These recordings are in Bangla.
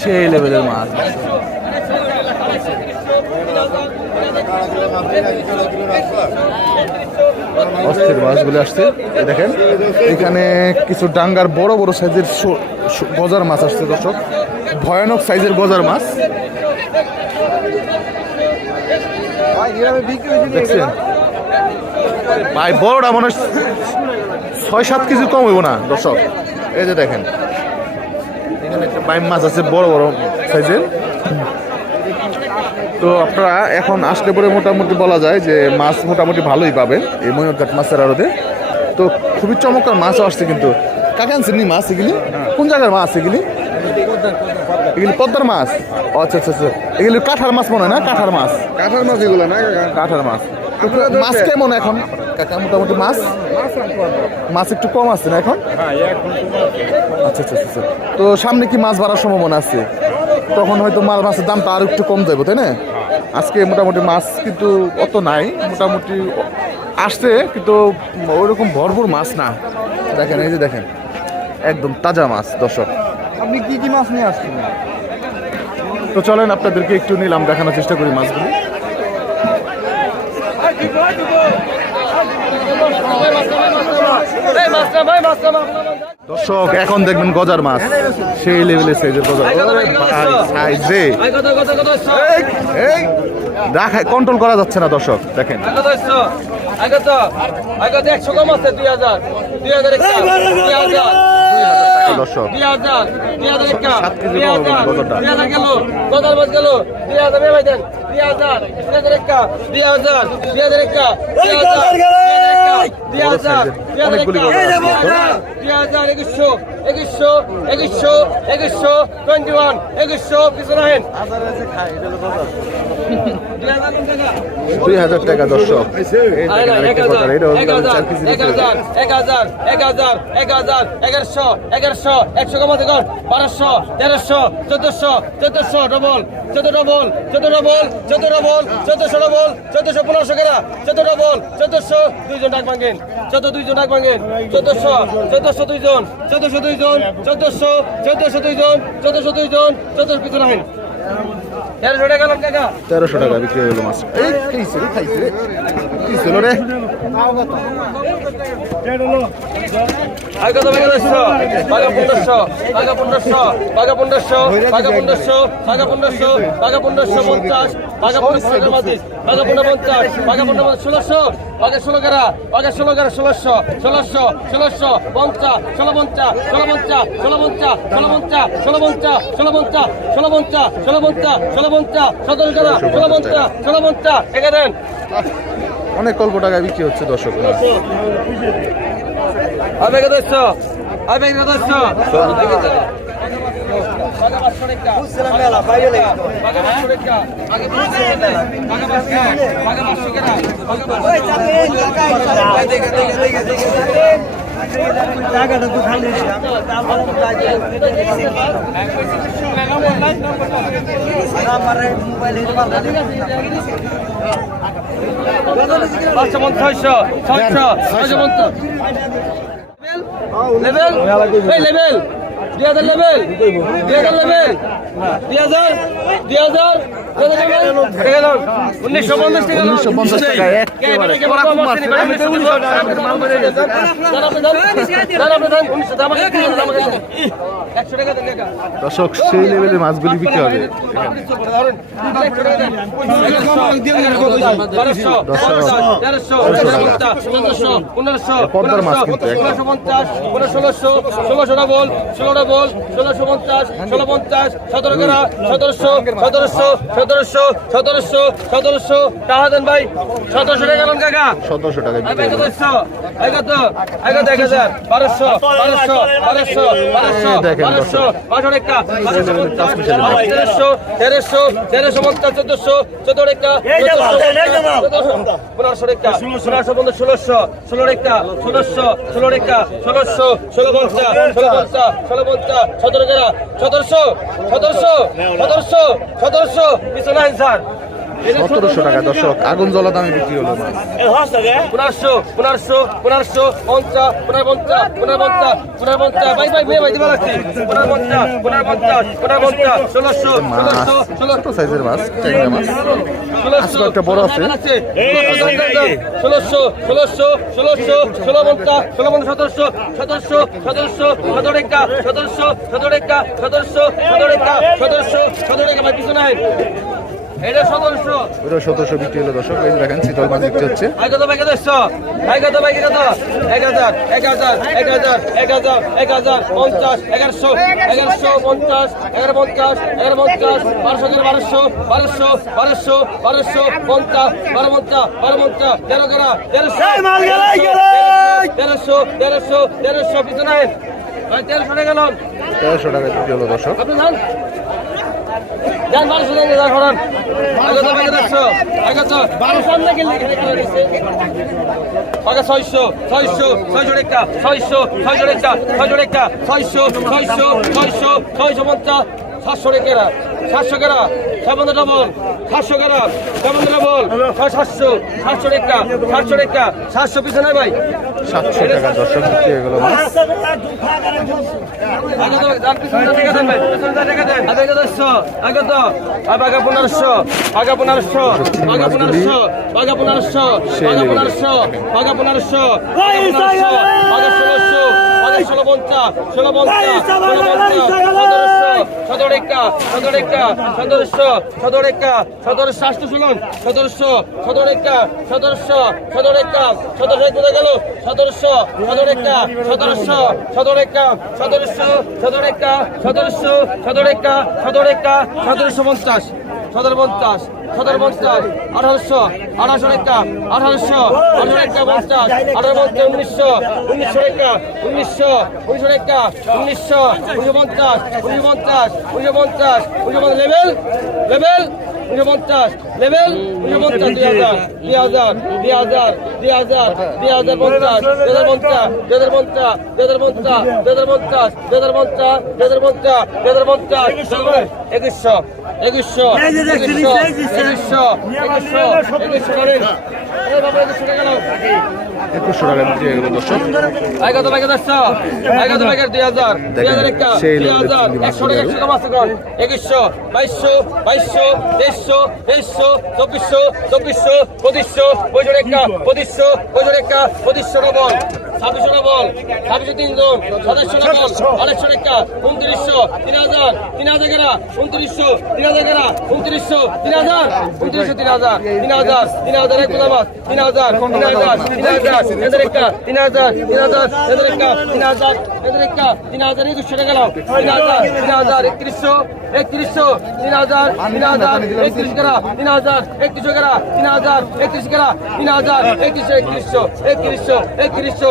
সেই লেভেলের মাছ। অস্থির মাছগুলি আসছে। দেখেন, এখানে কিছু ডাঙ্গার বড় বড় সাইজের গজার মাছ আসছে, দর্শক। ভয়ানক সাইজের গজার মাছ। দেখছেন? ভাই, বড়টা মনে ছয় সাত কেজি কম হইব না, দর্শক। এই যে দেখেন এখানে একটা বাইম মাছ আছে বড় বড় সাইজের। তো আপনারা এখন আসলে পরে মোটামুটি বলা যায় যে মাছ মোটামুটি ভালোই পাবেন এই ময়ূরঘাট মাছের আড়তে। তো খুবই চমৎকার মাছও আসছে কিন্তু। কাকে আনছেন নি মাছ এগুলি? কোন জায়গার মাছ এগুলি? এগুলি পদ্মার মাছ। আচ্ছা আচ্ছা আচ্ছা। এগুলি কাঁঠার মাছ মনে হয় না? কাঁঠার মাছ। কাঁঠাল মাছ এগুলো না কাঁঠার মাছ। মাছ কেমন এখন? কাকা মোটামুটি মাছ? মাছ একটু কম আসছে না এখন? আচ্ছা আচ্ছা আচ্ছা আচ্ছা। তো সামনে কি মাছ বাড়ার সম্ভাবনা আছে? তখন হয়তো মাছ মাছের দামটা আর একটু কম যাবে তাই না? আজকে মোটামুটি মাছ কিন্তু অত নাই মোটামুটি আসছে কিন্তু ওইরকম ভরপুর মাছ না। দেখেন এই যে দেখেন একদম তাজা মাছ দর্শক। আপনি কি কি মাছ নিয়ে আসছেন? তো চলেন আপনাদেরকে একটু নিলাম দেখানোর চেষ্টা করি মাছগুলো। দর্শক এখন দেখবেন গজার মাছ। সেই লেভেলের সাইজের গজার। কন্ট্রোল করা যাচ্ছে না দর্শক দেখেন। দর্শক। গজার মাছ একুশশো একুশশো একুশশো একুশশো টোয়েন্টি ওয়ান একুশশো পিছনে হেন হাজার এগারোশো এগারোশো একশো কমাতে বারোশো তেরোশো চোদ্দশো চোদ্দশো ডবল চোদ্দ ডবল চোদ্দ ডবল চোদ্দ ডবল, চোদ্দশো ডবল, চোদ্দশো পনেরোশো কেনা, চোদ্দ ডবল, চোদ্দশো, দুইজন ডাক ভাঙেন, চোদ্দ দুইজন ডাক ভাঙেন, চোদ্দশো, চোদ্দশো দুইজন, চোদ্দশো দুইজন, চোদ্দশো, চোদ্দশো দুইজন, চোদ্দশো দুইজন, চোদ্দশো পিছনে আহেন। তেরোশো টাকা তেরোশো বিক্রি হয়ে গেল মাছ। এই খাইছে রে খাইছে রে? কি ছিল রে? দশশো পনেরোশো পনেরোশো পনেরোশো পনেরোশো পনেরোশো পঞ্চাশ বাঘা পনেরো পঞ্চাশ বাঘা পনেরো পঞ্চাশ বাঘা পনেরো ষোলোশো বাঘা ষোলো গেরা বাঘা ষোলো গেরা ষোলোশো ষোলোশো ষোলোশো পঞ্চাশ ষোলো পঞ্চাশ ষোলো পঞ্চাশ ষোলো পঞ্চাশ ষোলো পঞ্চাশ ষোলো পঞ্চাশ ষোলো পঞ্চাশ ষোলো পঞ্চাশ ষোলো পঞ্চাশ ষোলো পঞ্চাশ সতেরো গেরা ষোলো পঞ্চাশ ষোলো পঞ্চাশ একে অনেক অল্প টাকায় বিক্রি হচ্ছে দর্শক জায়গাটা তো খালি পাঁচশো পঞ্চাশ ছয়শো ছয়শো ছয়শো পঞ্চাশ লেভেল লেভেল দুই হাজার লেভেল দুই হাজার লেভেল দুই হাজার দুই হাজার উনিশশো পঞ্চাশ টাকা উনিশশো পঞ্চাশ টাকা দর্শক সেই লেভেলের মাছগুলি বিক্রি হবে পদ্মার মাছ কিন্তু একদম। ষোলোশো ষোলোশো ডবল ষোলো ডবল ষোলোশো পঞ্চাশ ষোলো পঞ্চাশ সতেরো কেনা সতেরোশো সতেরোশো সতেরোশো সতেরোশো সতেরোশো। টাকা দেন ভাই সতেরোশো টাকা দেন কাকা। সতেরোশো টাকা বিক্রি হলো মাছ। দেখেন তেরোশো তেরোশো তেরোশো পঞ্চাশ চোদ্দশো চোদ্দ রেখা পনেরোশো রেখা পনেরোশো পঞ্চাশ ষোলোশো ষোলো রেখা ষোলোশো ষোলো রেখা ষোলোশো ষোলো পঞ্চাশ ষোলো পঞ্চাশ ষোলো পঞ্চাশ সতেরো জেলা। সতেরোশো সতেরোশো সতেরোশো সতেরোশো। পিছনে স্যার। সতেরোশো টাকা দর্শক আগুন জ্বলা দামে বিক্রি হলো পনেরোশো পনেরোশো পনেরোশো পঞ্চাশ পনেরো পঞ্চাশ পনেরো পঞ্চাশ পনেরো পঞ্চাশ ভাই ভাই ভাই দিবা লাগছে পনেরো পঞ্চাশ পনেরো পঞ্চাশ পনেরো পঞ্চাশ ষোলোশো ষোলোশো ছোট সাইজের মাছ ট্যাংরা মাছ ষোলোশো একটা বড় আছে। ষোলোশো ষোলোশো ষোলোশো ষোলো পঞ্চাশ ষোলো পঞ্চাশ সতেরোশো সতেরোশো সতেরোশো সতেরো একা সতেরোশো সতেরো একা সতেরোশো সতেরো একা সতেরোশো সতেরো একা ভাই কিছু নাই এটা সতেরোশো বিক্রি হলো দর্শক এই দেখেন শীতল মাছ বিক্রি হচ্ছে তেরোশো তেরোশো তেরোশো পিছনে তেরোশো টাকা গেল তেরোশো টাকা বিক্রি হলো দর্শক যান মানুষ লেগে যান, সরান। আগে তো আগে দেখছ আগে তো মানুষ সামনে গেলে আগে ছয়শো ছয়শো ছয়শো একটা ছয়শো ছয়শো একটা ছয়শো একটা ছয়শো ছয়শো ছয়শো ছয়শো পঞ্চাশ, সাতশো রেখে সাতশো কেরা সেভেন ডবল সাতশো কেরা সেভেন ডবল সাতশো। সাতশো রেখা সাতশো রেখা সাতশো পিছনে ভাই? সাতশো টাকা দর্শক বিক্রি হয়ে গেলো মাছ। ষোলো পঞ্চাশ ষোলো পঞ্চাশ ষোলো পঞ্চাশ সতেরোশো সতেরো একা সতেরো একা সতেরোশো সতেরো একা সতেরোশো আষ্ট ষোলন সতেরোশো সতেরো একা সতেরোশো সতেরো একা সতেরোশো কোথায় গেল সতেরোশো সতেরো একা সতেরোশো সতেরো একা সতেরোশো সতেরো একা সতেরোশো সতেরো একা সতেরো একা সতেরোশো পঞ্চাশ সতেরো পঞ্চাশ সতেরো পঞ্চাশ, আঠারোশো আঠারোশো একটা, আঠারোশো আঠারো একটা পঞ্চাশ আঠারো পঞ্চাশ উনিশশো উনিশশো একটা, উনিশশো উনিশশো একটা, উনিশশো উনিশশো পঞ্চাশ উনিশশো পঞ্চাশ উনিশশো পঞ্চাশ উনিশশো পঞ্চাশ, লেভেল লেভেল। উনিশশো পঞ্চাশ লেভেল উনিশশো পঞ্চাশ দুই হাজার দুই হাজার দুই হাজার দুই হাজার দুই হাজার পঞ্চাশ দুই হাজার পঞ্চাশ দুই হাজার পঞ্চাশ দুই হাজার পঞ্চাশ দুই হাজার পঞ্চাশ দুই হাজার পঞ্চাশ দুই হাজার পঞ্চাশ দুই হাজার পঞ্চাশ একুশশো একুশশো একুশশো একুশশো একুশশো একুশশো একুশশো নাও একুশশো টাকা বিক্রি হয়ে গেল। দর্শক সেই একুশশো বাইশশো বাইশশো তেইশশো তেইশশো চব্বিশশো চব্বিশশো পঁচিশশো পঁচিশশো পঁচিশশো পঁচিশশো নব্বই। ছাব্বিশশো ডবল ছাব্বিশশো তিনজন সাতাশশো ডবল আড়াইশো একটা উনত্রিশশো তিন হাজার তিন হাজার গেরা উনত্রিশশো তিন হাজার গেরা উনত্রিশশো তিন হাজার উনত্রিশশো তিন হাজার তিন হাজার তিন হাজার এক মাছ তিন হাজার তিন হাজার তিন হাজার এদের একটা তিন হাজার তিন হাজার এদের একটা তিন হাজার এদের একটা তিন হাজার একুশশো টাকা তিন হাজার তিন হাজার একত্রিশশো একত্রিশশো তিন হাজার তিন হাজার একত্রিশ গেরা তিন হাজার একত্রিশশো গেরা তিন হাজার একত্রিশ গেরা তিন হাজার একত্রিশশো একত্রিশশো একত্রিশশো একত্রিশশো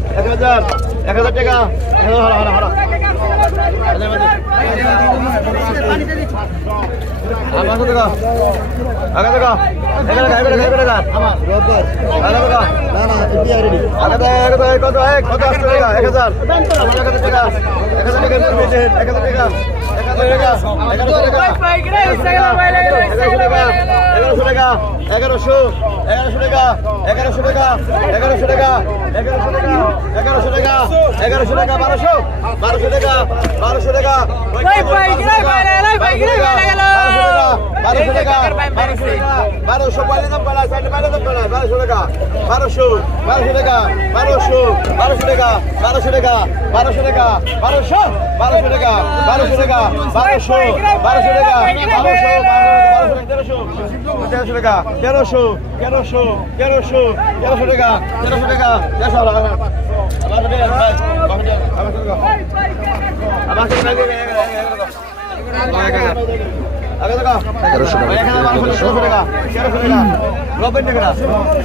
এক হাজার এক হাজার টাকা। হারা হারা হারা আমার টাকা আগে টাকা এগারো টাকা এগারো টাকা এগারো টাকা আমার। এগারো টাকা না না ইন্ডিয়া রেডি আগে টাকা এগারো টাকা কত? এক, কত? আসছে টাকা। এক হাজার। এক হাজার টাকা। এক হাজার টাকা। এক হাজার টাকা। এগারোশো এগারোশো টাকা এগারোশো টাকা এগারোশো টাকা এগারোশো টাকা এগারোশো টাকা এগারোশো টাকা বারোশো বারোশো টাকা বারোশো টাকা বারোশো টাকা বারোশো টাকা বারোশো পাইলে দাম পালা সাইডে পাইলে দাম পালা বারোশো টাকা বারোশো বারোশো টাকা বারোশো বারোশো টাকা বারোশো টাকা বারোশো টাকা বারোশো বারোশো টাকা বারোশো টাকা বারোশো বারোশো টাকা বারোশো তেরোশো টাকা তেরোশো তেরোশো তেরোশো তেরোশো টাকা তেরোশো টাকা তেরোশো আমার আগে টাকা তেরোশো টাকা এখানে বারোশো টাকা তেরোশো টাকা নব্বই টাকা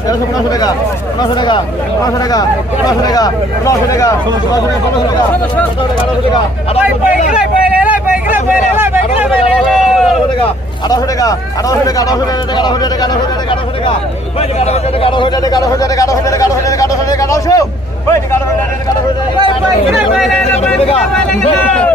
তেরোশো পনেরোশো টাকা পনেরোশো টাকা পনেরোশো টাকা পনেরোশো টাকা পনেরোশো টাকা ষোলোশো টাকা পনেরোশো টাকা সতেরো টাকা আঠারোশো টাকা আঠারোশো টাকা আঠারোশো টাকা আঠারোশো টাকা আঠারোশো টাকা আঠারোশো টাকা আঠারোশো টাকা আঠারোশো টাকা আঠারোশো টাকা আঠারোশো টাকা আঠারোশো টাকা আঠারোশো টাকা আঠারোশো টাকা আঠারোশো টাকা আঠারোশো পাঁচশো টাকা পাঁচশো টাকা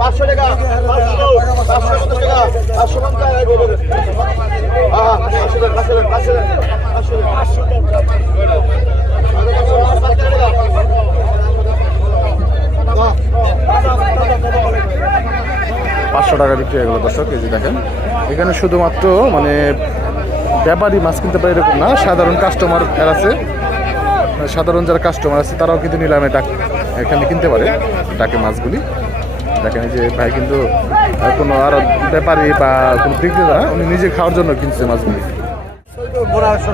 পাঁচশো টাকা, পাঁচশো পাঁচশো পঞ্চাশ টাকা, পাঁচশো পাঁচশো পাঁচশো পাঁচশো পাঁচশো টাকা। বিক্রি হয়ে গেল দর্শক কেজি দেখেন। এখানে শুধুমাত্র মানে ব্যাপারী মাছ কিনতে পারে এরকম না, সাধারণ কাস্টমার আছে। সাধারণ যারা কাস্টমার আছে, তারাও কিন্তু নিলামে ডাক এখানে কিনতে পারে, ডাকে মাছগুলি। দেখেন এই যে ভাই কিন্তু কোনো আর ব্যাপারী বা কোনো বিক্রেতা উনি নিজে খাওয়ার জন্য কিনছে মাছগুলি পনেরোশো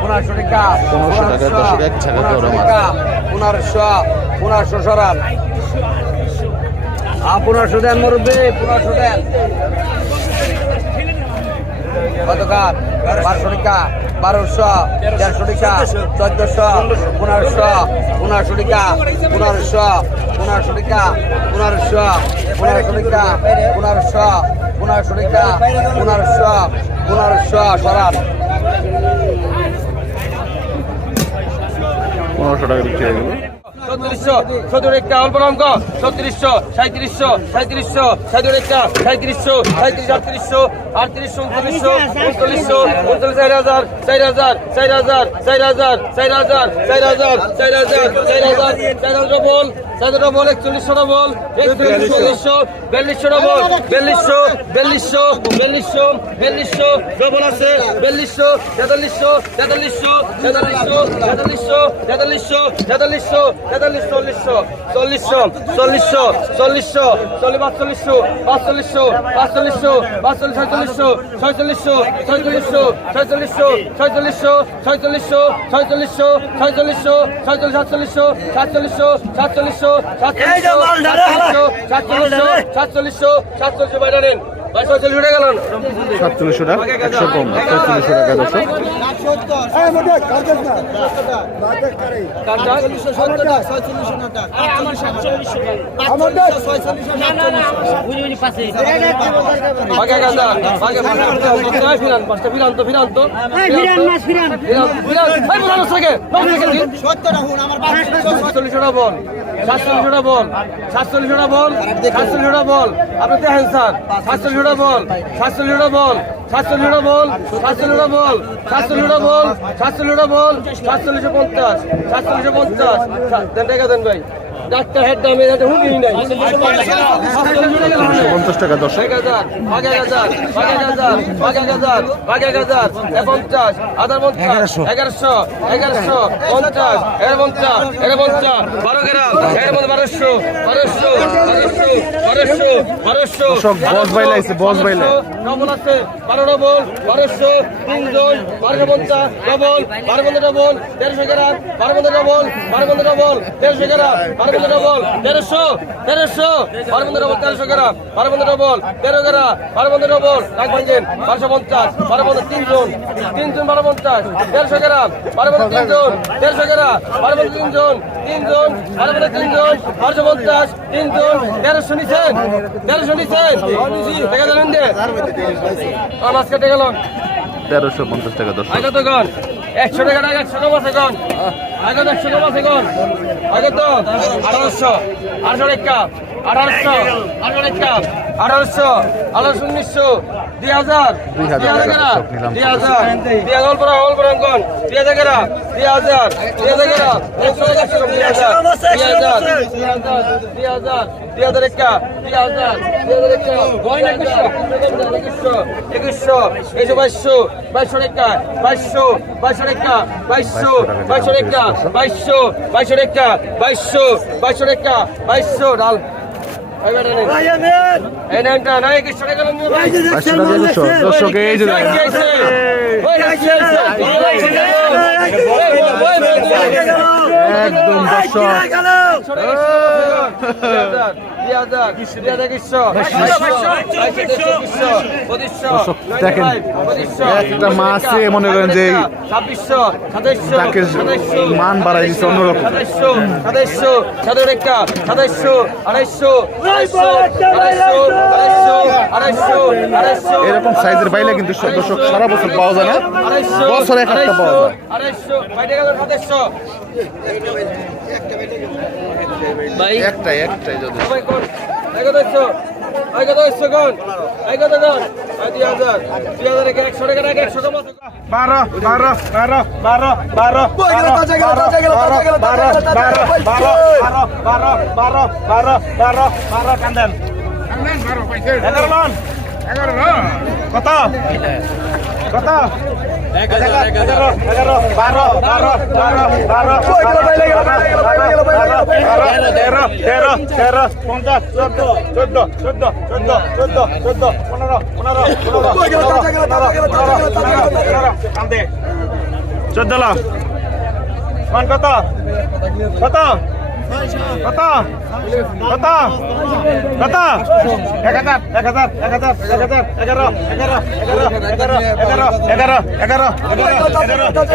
পনেরোশো টাকা পনেরোশো টাকা, দশ টাকা, এক ছাগল বড় মাছ। পনেরোশো পনেরোশো সরান। পনেরোশো দেন মুরব্বী পনেরোশো দেন। কত কাপ বারোশো টাকা, বারোশো, দেড়শো টাকা, চোদ্দশো, পনেরোশো পনেরোশো টাকা, পনেরোশো পনেরোশো টাকা, পনেরোশো পনেরোশো টাকা, পনেরোশো পনেরোশো টাকা, পনেরোশো পনেরোশো, সরান। পনেরোশো টাকা বিক্রি হয়ে গেল। ছত্রিশশো সতেরো একটা অল্প অঙ্ক ছত্রিশশো সাঁত্রিশশো সাঁত্রিশশো সতেরো একটা সাঁত্রিশশো সাঁত্রিশ আটত্রিশশো আটত্রিশশো উনচল্লিশশো উনচল্লিশশো উনচল্লিশ চার হাজার চার হাজার চার হাজার চার হাজার চার হাজার চার হাজার চার হাজার চার হাজার চার হাজার বল হাজার বল একচল্লিশশো বল, একচল্লিশশো, বিয়াল্লিশশো বল, বিয়াল্লিশশো বিয়াল্লিশশো বিয়াল্লিশশো বিয়াল্লিশশো ডবল আছে, বিয়াল্লিশশো, তেতাল্লিশশো তেতাল্লিশশো তেতাল্লিশশো তেতাল্লিশশো তেতাল্লিশশো তেতাল্লিশশো তেতাল্লিশ চল্লিশশো চল্লিশশো চল্লিশশো চল্লিশশো, চল্লিশ, পাঁচচল্লিশশো পাঁচচল্লিশশো পাঁচচল্লিশশো, পাঁচচল্লিশ, ছয়চল্লিশশো ছয়চল্লিশশো ছয়চল্লিশশো ছয়চল্লিশশো ছয়চল্লিশশো ছয়চল্লিশশো ছয়চল্লিশশো ছয়চল্লিশশো, ছয়চল্লিশ, সাতচল্লিশশো সাতচল্লিশশো সাতচল্লিশশো সাতচল্লিশশো সাতচল্লিশশো সাতচল্লিশশো সাতচল্লিশশো বাইরে নেন সাতচল্লিশশো টাকা একশো কম সাতচল্লিশশো টাকা বল সাতচল্লিশশোটা বল সাতচল্লিশশোটা বল আপনি তো স্যার বল সাতশো লিটার বল সাতশো লিটার বল সাতশো লিটার বল সাতশো লিটার বল সাতশো লিটার বল সাতচল্লিশশো পঞ্চাশ সাতচল্লিশশো পঞ্চাশ দেন টাকা দেন ভাই ডাক্তার হেড দামে এটা হুঁকি নাই পঞ্চাশ টাকা দর্শক এক হাজার এক হাজার এক হাজার এক হাজার এক হাজার পঞ্চাশ আধার পঞ্চাশ এগারোশো। এগারোশো পঞ্চাশ এগারো পঞ্চাশ এগারো পঞ্চাশ বারো গ্রাম এগারো মধ্যে বারোশো বারোশো বারোশো বারোশো বস বাইলে আইছে, বস বাইলে। ডবল আছে বারো ডবল বারোশো তিনজন বারোশো পঞ্চাশ ডবল বারো বন্ধু ডবল তেরোশো গ্রাম বারো বন্ধু ডবল বারো বন্ধু ডবল তেরোশো গ্রাম বারো ডবল তেরোশো তেরোশো বারো বন্ধু ডবল তেরোশো গ্রাম। বারো বন্ধু ডবল তেরো গ্রাম। বারো বন্ধু ডবল রাখ ভাঙছেন বারোশো পঞ্চাশ বারো বন্ধু তিনজন। তিনজন বারো পঞ্চাশ তেরোশো গ্রাম। বারো বন্ধু তিনজন তেরোশো গ্রাম। বারো বন্ধু তিনজন তিনজন। বারো বন্ধু তিনজন বারোশো পঞ্চাশ তিনজন। তেরোশো নিছেন তেরোশো নিছেন দেখা যাবেন যে কেটে গেল তেরোশো পঞ্চাশ টাকা গন। একশো টাকা টাকা একশো কম আছে আগে তো একশো কম আছে গন আগে তো আঠারোশো আঠারোশো টাকা আঠারোশো আঠারো আঠারোশো আঠারোশো উনিশশো দুই হাজার। দুই হাজার দুই হাজার দুই হাজার। অল্প রাখ, অল্প রাখ কোন দুই হাজার টাকা দুই হাজার। দুই হাজার টাকা একশো একশো দুই হাজার। দুই হাজার। দুই হাজার। দুই হাজার। দুই হাজার একটা দুই হাজার। দুই হাজার একটা একুশশো। একুশশো। একুশশো বাইশশো। বাইশশো টাকা বাইশশো। বাইশশো টাকা বাইশশো। বাইশশো টাকা বাইশশো বাইশশো। টাকা বাইশশো। বাইশশো টাকা বাইশশো। ডাল। একদম দর্শক দেখেন, একটা মাছে মনে করেন যে তাকে মান বাড়াই দিচ্ছে অন্যরকম। সাতাইশশো সাতের একটা আড়াইশো আড়াইশো আড়াইশো আড়াইশো আড়াইশো আড়াইশো এরকম সাইজের বাইলে কিন্তু দর্শক সারা বছর পাওয়া যায় না। আড়াইশো বছরে এক একটা পাওয়া যায়। একটাই একটাই যদি বারো বারো বারো বারো বারো বারো বারো বারো বারো কান্দেন। এগারো কত? কত? তেরো তেরো পঞ্চাশ চোদ্দ চোদ্দ চোদ্দ চোদ্দ চোদ্দ চোদ্দ পনেরো পনেরো পনেরো চোদ্দ কত? কত? কত কত কত এক হাজার এক হাজার এক হাজার এক হাজার এগারো এগারো এগারো এগারো এগারো এগারো এগারো এগারো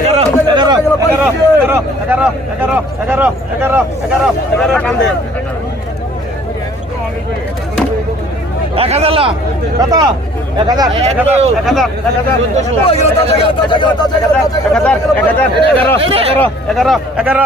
এগারো এগারো এগারো এগারো এগারো এগারো এগারো এগারো এগারো কান্দে এক হাজার কত এক হাজার এক হাজার এক হাজার এক হাজার এক হাজার এগারো এগারো